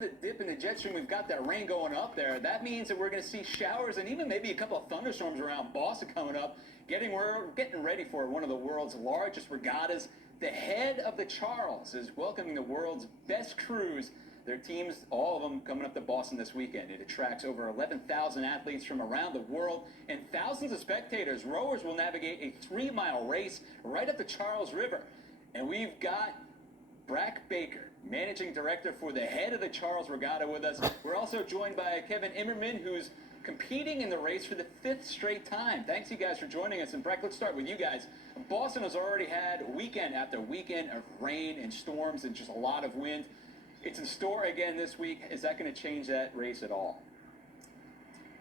The dip in the jet stream, we've got that rain going up there. That means that we're going to see showers and even maybe a couple of thunderstorms around Boston coming up. We're getting ready for one of the world's largest regattas. The head of the Charles is welcoming the world's best crews. Their teams, all of them, coming up to Boston this weekend. It attracts over 11,000 athletes from around the world and thousands of spectators. Rowers will navigate a 3-mile race right up the Charles River. And we've got Brack Baker, managing director for the head of the Charles Regatta, with us. We're also joined by Kevin Immerman, who's competing in the race for the 5th straight time. Thanks, you guys, for joining us. And Brack, let's start with you guys. Boston has already had weekend after weekend of rain and storms and just a lot of wind. It's in store again this week. Is that going to change that race at all?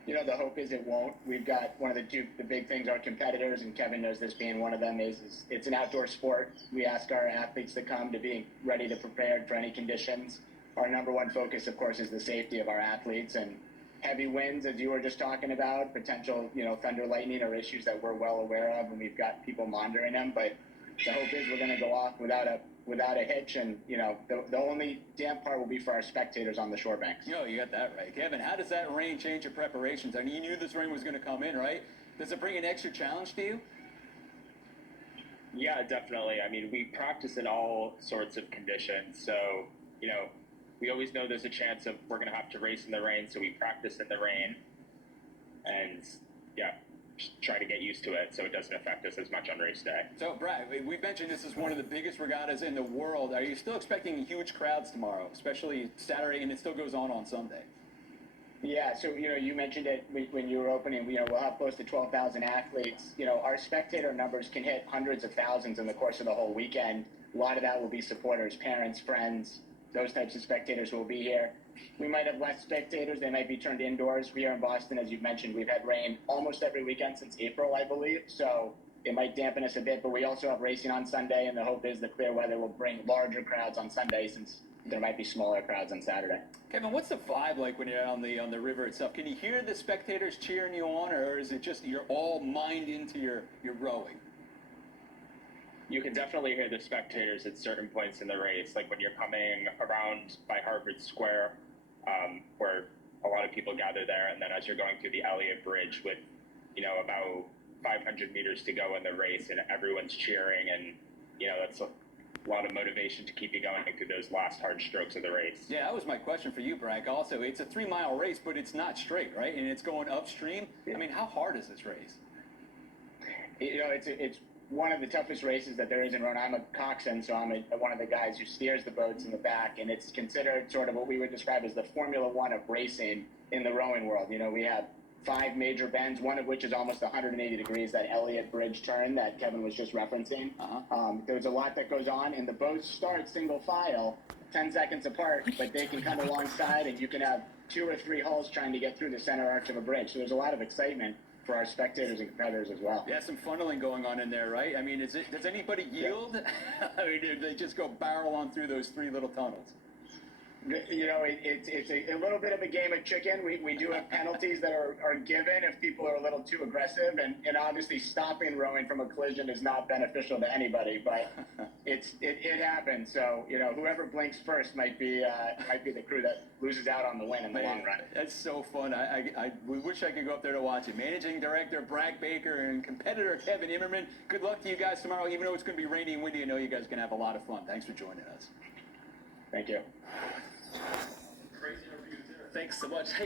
You know, the hope is it won't. We've got one of the big things, our competitors, and Kevin knows this being one of them, is it's an outdoor sport. We ask our athletes to come to be ready to prepared for any conditions. Our number one focus, of course, is the safety of our athletes, and heavy winds, as you were just talking about, potential, thunder, lightning are issues that we're well aware of, and we've got people monitoring them. But the hope is we're going to go off without a hitch, and the only damp part will be for our spectators on the shore banks. No, you got that right. Kevin, how does that rain change your preparations? I mean, you knew this rain was going to come in, right? Does it bring an extra challenge to you? Yeah, definitely. I mean, we practice in all sorts of conditions, so we always know there's a chance of we're going to have to race in the rain, so we practice in the rain, and try to get used to it so it doesn't affect us as much on race day. So, Brad, we mentioned this is one of the biggest regattas in the world. Are you still expecting huge crowds tomorrow, especially Saturday, and it still goes on Sunday? Yeah, so, you mentioned it when you were opening. We'll have close to 12,000 athletes. Our spectator numbers can hit hundreds of thousands in the course of the whole weekend. A lot of that will be supporters, parents, friends, those types of spectators will be here. We might have less spectators. They might be turned indoors. Here in Boston, as you've mentioned, we've had rain almost every weekend since April, I believe. So it might dampen us a bit, but we also have racing on Sunday, and the hope is the clear weather will bring larger crowds on Sunday, since there might be smaller crowds on Saturday. Kevin, what's the vibe like when you're on the river itself? Can you hear the spectators cheering you on, or is it just you're all mined into your rowing? You can definitely hear the spectators at certain points in the race, like when you're coming around by Harvard Square, where a lot of people gather there, and then as you're going through the Elliott Bridge with, about 500 meters to go in the race, and everyone's cheering, and that's a lot of motivation to keep you going through those last hard strokes of the race. Yeah, that was my question for you, Brack. Also, it's a 3-mile race, but it's not straight, right? And it's going upstream. I mean, how hard is this race? It's one of the toughest races that there is in Rhode Island. I'm a coxswain, so I'm one of the guys who steers the boats in the back, and it's considered sort of what we would describe as the Formula One of racing in the rowing world. We have 5 major bends, one of which is almost 180 degrees, that Elliott Bridge turn that Kevin was just referencing. There's a lot that goes on, and the boats start single file, 10 seconds apart, but they can come alongside, and you can have 2 or 3 hulls trying to get through the center arch of a bridge. So there's a lot of excitement for our spectators and competitors as well. Yeah, some funneling going on in there, right? I mean, does anybody yield? Yeah. I mean, do they just go barrel on through those 3 little tunnels? It's a little bit of a game of chicken. We do have penalties that are given if people are a little too aggressive, and obviously stopping rowing from a collision is not beneficial to anybody, but it happens. So whoever blinks first might be the crew that loses out on the win in the long run. That's so fun. We wish I could go up there to watch it. Managing Director Brack Baker and competitor Kevin Immerman, good luck to you guys tomorrow. Even though it's going to be rainy and windy, I know you guys are going to have a lot of fun. Thanks for joining us. Thank you. Thanks so much. Hey.